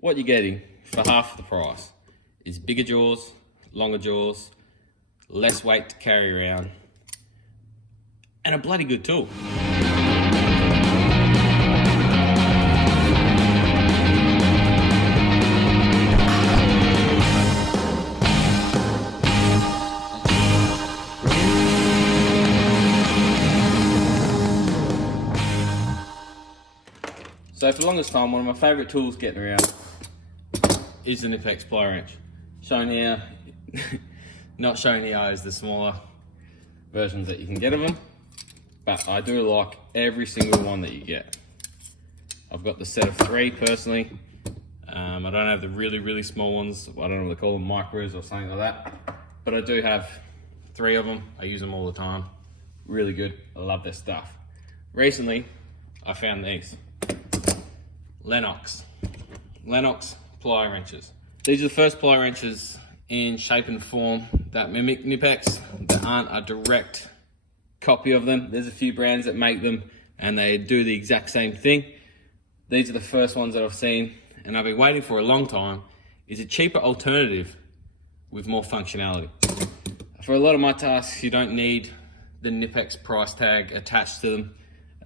what you're getting for half the price is bigger jaws, longer jaws, less weight to carry around, and a bloody good tool. So for the longest time, one of my favourite tools getting around is the Knipex ply wrench. Shown here, not shown here is the smaller versions that you can get of them, but I do like every single one that you get. I've got the set of 3 personally. I don't have the really small ones. I don't know what they call them, micros or something like that, but I do have 3 of them. I use them all the time. Really good. I love their stuff. Recently, I found these. Lennox ply wrenches. These are the first ply wrenches in shape and form that mimic Knipex, that aren't a direct copy of them. There's a few brands that make them and they do the exact same thing. These are the first ones that I've seen, and I've been waiting for a long time. Is a cheaper alternative with more functionality. For a lot of my tasks, you don't need the Knipex price tag attached to them.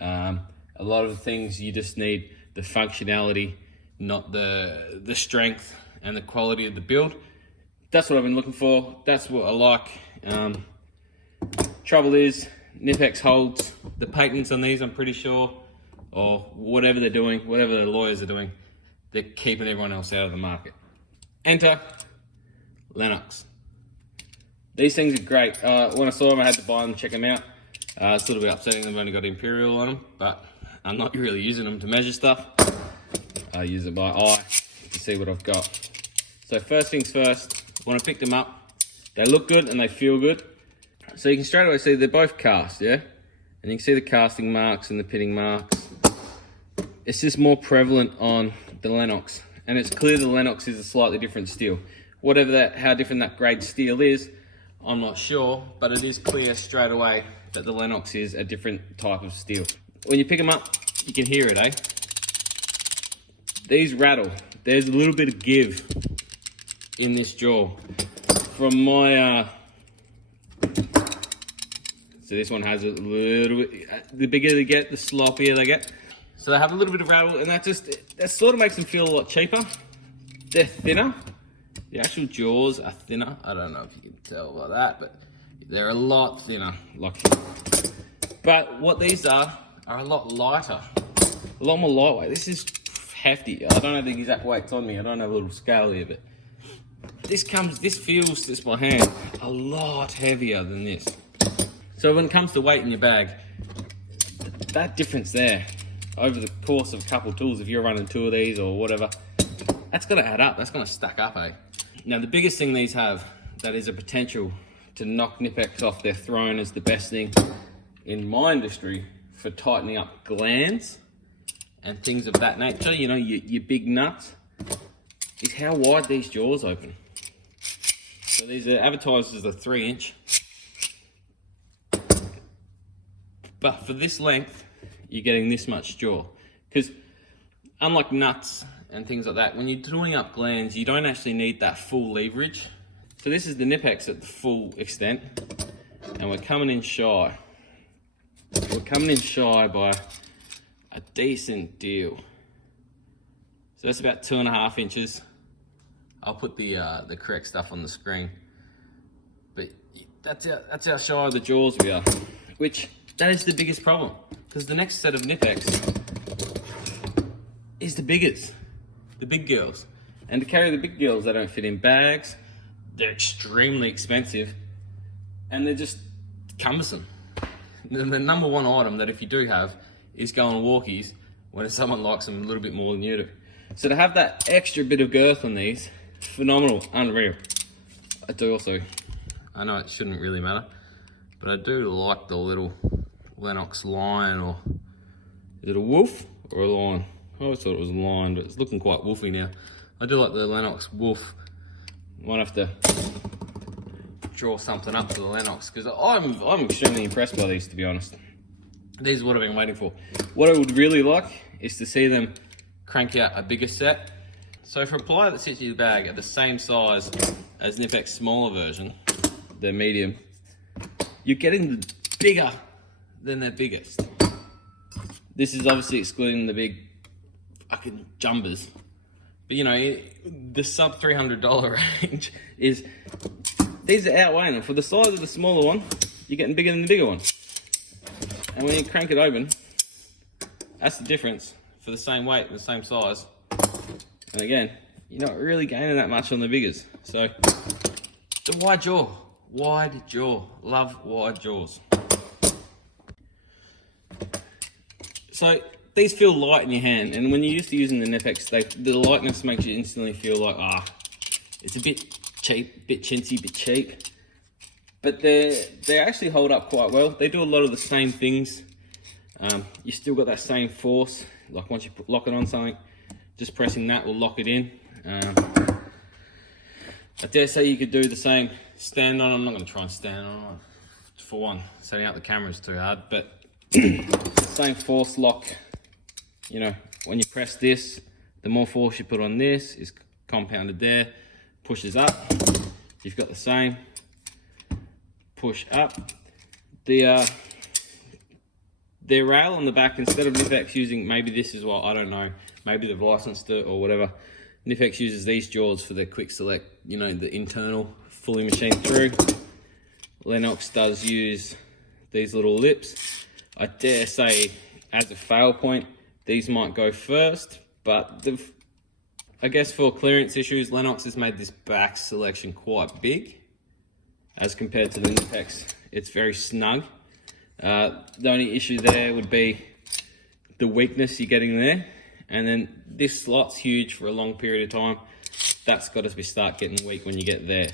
A lot of the things you just need the functionality, not the strength and the quality of the build. That's what I've been looking for. That's what I like. Trouble is, Knipex holds the patents on these, I'm pretty sure, or whatever they're doing, whatever the lawyers are doing, they're keeping everyone else out of the market. Enter Lennox. These things are great. When I saw them, I had to buy them, check them out. It's a little bit upsetting they've only got Imperial on them, but I'm not really using them to measure stuff. I use it by eye to see what I've got. So first things first, when I pick them up, they look good and they feel good. So you can straight away see they're both cast, yeah? And you can see the casting marks and the pitting marks. It's just more prevalent on the Lennox. And it's clear the Lennox is a slightly different steel. How different that grade steel is, I'm not sure, but it is clear straight away that the Lennox is a different type of steel. When you pick them up, you can hear it, eh? These rattle. There's a little bit of give in this jaw. From my, so this one has a little bit, the bigger they get, the sloppier they get. So they have a little bit of rattle, and that sort of makes them feel a lot cheaper. They're thinner. The actual jaws are thinner. I don't know if you can tell by that, but they're a lot thinner. But what these are a lot lighter, a lot more lightweight. This is hefty. I don't know the exact weights on me. I don't have a little scale here, but this feels just by hand a lot heavier than this. So when it comes to weight in your bag, that difference there over the course of a couple of tools, if you're running 2 of these or whatever, that's got to add up. That's going to stack up, eh? Now the biggest thing these have that is a potential to knock Knipex off their throne as the best thing in my industry for tightening up glands and things of that nature, you know, your big nuts, is how wide these jaws open. So these are advertised as a 3-inch, but for this length, you're getting this much jaw. Because unlike nuts and things like that, when you're tuning up glands, you don't actually need that full leverage. So this is the Knipex at the full extent, and we're coming in shy. We're coming in shy by a decent deal. So that's about 2.5 inches. I'll put the correct stuff on the screen. But that's how shy of the jaws we are. Which, that is the biggest problem. Because the next set of Knipex is the biggers. The big girls. And to carry the big girls, they don't fit in bags. They're extremely expensive. And they're just cumbersome. The number one item that if you do have is go on walkies when someone likes them a little bit more than you do. So to have that extra bit of girth on these, phenomenal, unreal. I know it shouldn't really matter, but I do like the little Lennox line, or is it a wolf or a lion? I always thought it was a lion, but it's looking quite wolfy now. I do like the Lennox wolf. Might have to draw something up for the Lennox, because I'm extremely impressed by these, to be honest. These are what I've been waiting for. What I would really like is to see them crank out a bigger set. So for a plier that sits in your bag at the same size as Knipex smaller version, the medium, you're getting the bigger than their biggest. This is obviously excluding the big fucking jumbers. But you know, the sub $300 range is, these are outweighing them. For the size of the smaller one, you're getting bigger than the bigger one. And when you crank it open, that's the difference for the same weight and the same size. And again, you're not really gaining that much on the biggers. So, the wide jaw, love wide jaws. So, these feel light in your hand, and when you're used to using the Knipex, the lightness makes you instantly feel like, it's a bit cheap, bit chintzy, bit cheap. But they actually hold up quite well. They do a lot of the same things. You still got that same force, like once you lock it on something, just pressing that will lock it in. I dare say you could do the same stand on. I'm not going to try and stand on it. For one, setting up the camera is too hard, but same force lock. You know, when you press this, the more force you put on this is compounded there, pushes up. You've got the same push up. The rail on the back, instead of Knipex using, maybe this is what, I don't know, maybe they've licensed it or whatever, Knipex uses these jaws for their quick select, you know, the internal fully machined through. Lennox does use these little lips. I dare say, as a fail point, these might go first, but I guess for clearance issues, Lennox has made this back selection quite big as compared to the Knipex. It's very snug. The only issue there would be the weakness you're getting there, and then this slot's huge for a long period of time. That's got to start getting weak when you get there.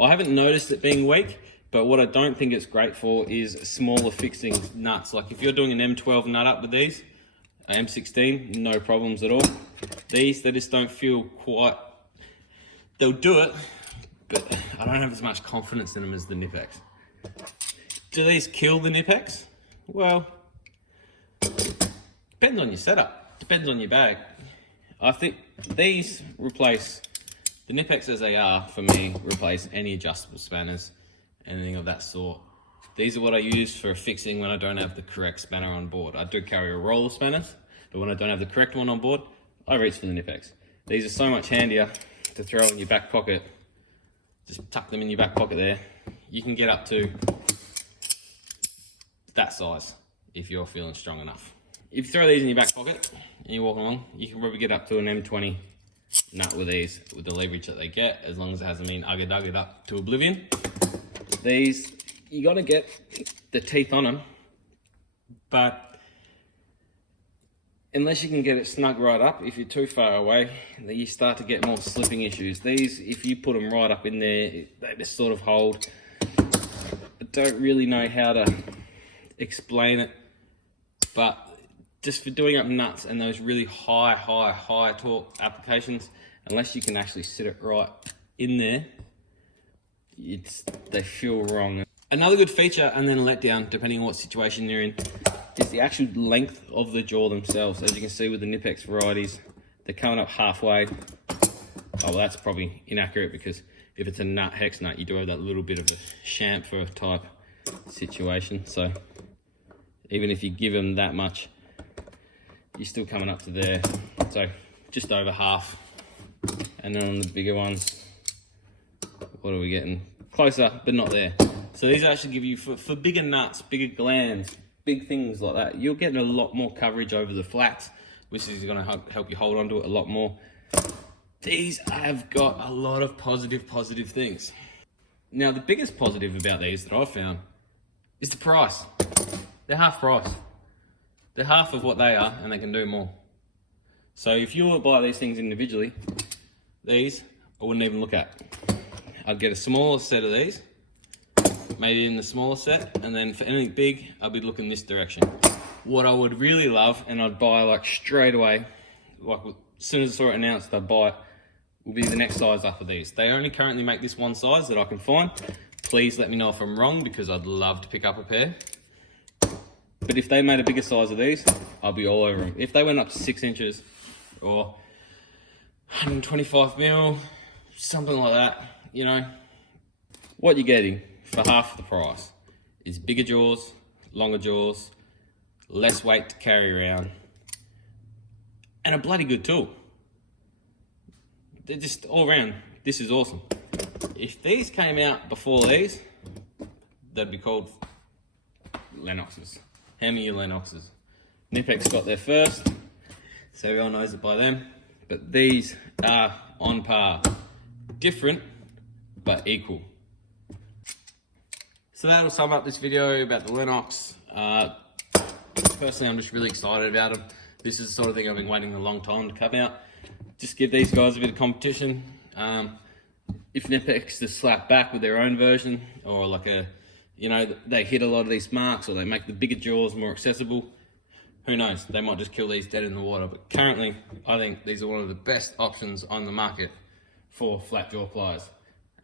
I haven't noticed it being weak, but what I don't think it's great for is smaller fixing nuts. Like if you're doing an M12 nut up with these, M16, no problems at all. These, they just don't feel quite, they'll do it, but I don't have as much confidence in them as the Knipex. Do these kill the Knipex? Well, depends on your setup, depends on your bag. I think these replace, the Knipex as they are, for me, replace any adjustable spanners, anything of that sort. These are what I use for fixing when I don't have the correct spanner on board. I do carry a roll of spanners, but when I don't have the correct one on board, I reach for the Knipex. These are so much handier to throw in your back pocket. Just tuck them in your back pocket there. You can get up to that size if you're feeling strong enough. If you throw these in your back pocket and you walk along, you can probably get up to an M20 nut with these, with the leverage that they get, as long as it hasn't been ugga-dugga up to oblivion. These, you gotta get the teeth on them, but unless you can get it snug right up, if you're too far away, then you start to get more slipping issues. These, if you put them right up in there, they just sort of hold. I don't really know how to explain it, but just for doing up nuts and those really high torque applications, unless you can actually sit it right in there, they feel wrong. Another good feature, and then a letdown, depending on what situation you're in, is the actual length of the jaw themselves. As you can see with the Knipex varieties, they're coming up halfway. Oh, well, that's probably inaccurate, because if it's a nut, hex nut, you do have that little bit of a chamfer type situation. So even if you give them that much, you're still coming up to there. So just over half. And then on the bigger ones, what are we getting? Closer, but not there. So these actually give you, for bigger nuts, bigger glands, big things like that, you're getting a lot more coverage over the flats, which is going to help you hold on to it a lot more. These have got a lot of positive things. Now, the biggest positive about these that I've found is the price. They're half price. They're half of what they are, and they can do more. So if you were to buy these things individually, these I wouldn't even look at. I'd get a smaller set of these, maybe in the smaller set, and then for anything big, I'd be looking this direction. What I would really love, and I'd buy like straight away, like as soon as I saw it announced, I'd buy it, will be the next size up of these. They only currently make this one size that I can find. Please let me know if I'm wrong, because I'd love to pick up a pair. But if they made a bigger size of these, I'll be all over them. If they went up to 6 inches, or 125 mil, something like that. You know, what you're getting for half the price is bigger jaws, longer jaws, less weight to carry around, and a bloody good tool. They're just all around, this is awesome. If these came out before these, they'd be called Lennoxes. How many Lennoxes? Knipex got there first, so everyone knows it by them. But these are on par. Different, but equal. So that'll sum up this video about the Lennox. Personally, I'm just really excited about them. This is the sort of thing I've been waiting a long time to come out. Just give these guys a bit of competition. If Knipex just slap back with their own version, or like they hit a lot of these marks, or they make the bigger jaws more accessible, who knows? They might just kill these dead in the water. But currently, I think these are one of the best options on the market for flat jaw pliers.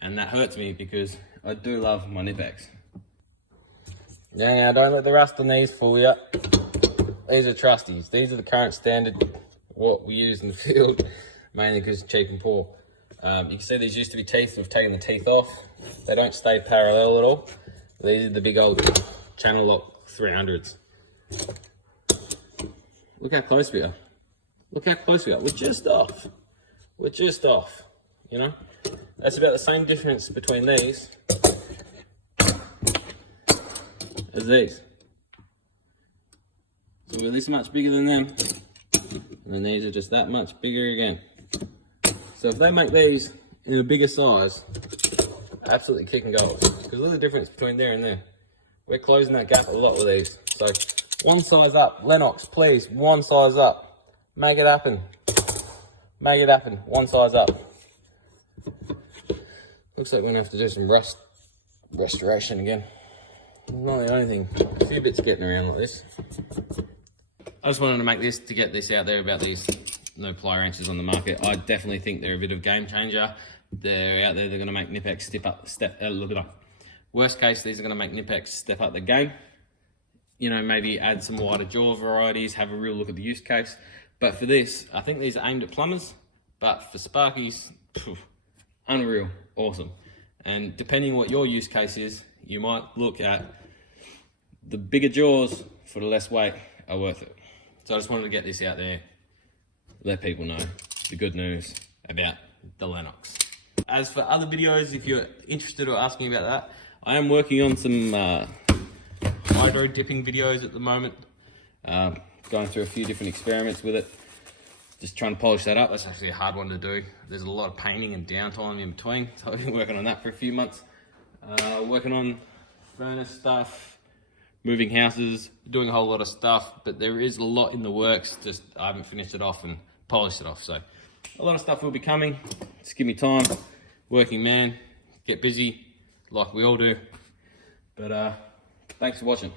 And that hurts me because I do love my Knipex. Yeah, now don't let the rust on these fool you. These are trusties. These are the current standard, what we use in the field, mainly because it's cheap and poor. You can see these used to be teeth. We've taken the teeth off. They don't stay parallel at all. These are the big old channel lock 300s. Look how close we are. Look how close we are. We're just off. We're just off. You know? That's about the same difference between these as these. So we're this much bigger than them, and then these are just that much bigger again. So if they make these in a bigger size, absolutely kicking goals. Because look at the difference between there and there. We're closing that gap a lot with these. So one size up. Lennox, please, one size up. Make it happen. Make it happen. One size up. Looks like we're going to have to do some restoration again. Not the only thing. A few bits getting around like this. I just wanted to make this to get this out there about these no ply wrenches on the market. I definitely think they're a bit of a game changer. They're out there. They're going to make Knipex look it up. Worst case, these are going to make Knipex step up the game. You know, maybe add some wider jaw varieties, have a real look at the use case. But for this, I think these are aimed at plumbers. But for Sparkies, unreal, awesome. And depending on what your use case is, you might look at the bigger jaws for the less weight are worth it. So I just wanted to get this out there, let people know the good news about the Lennox. As for other videos, if you're interested or asking about that, I am working on some hydro dipping videos at the moment. Going through a few different experiments with it. Just trying to polish that up. That's actually a hard one to do. There's a lot of painting and downtime in between. So I've been working on that for a few months. Working on furnace stuff, moving houses, doing a whole lot of stuff, but there is a lot in the works. Just I haven't finished it off and polished it off. So a lot of stuff will be coming. Just give me time. Working man, get busy like we all do. But thanks for watching.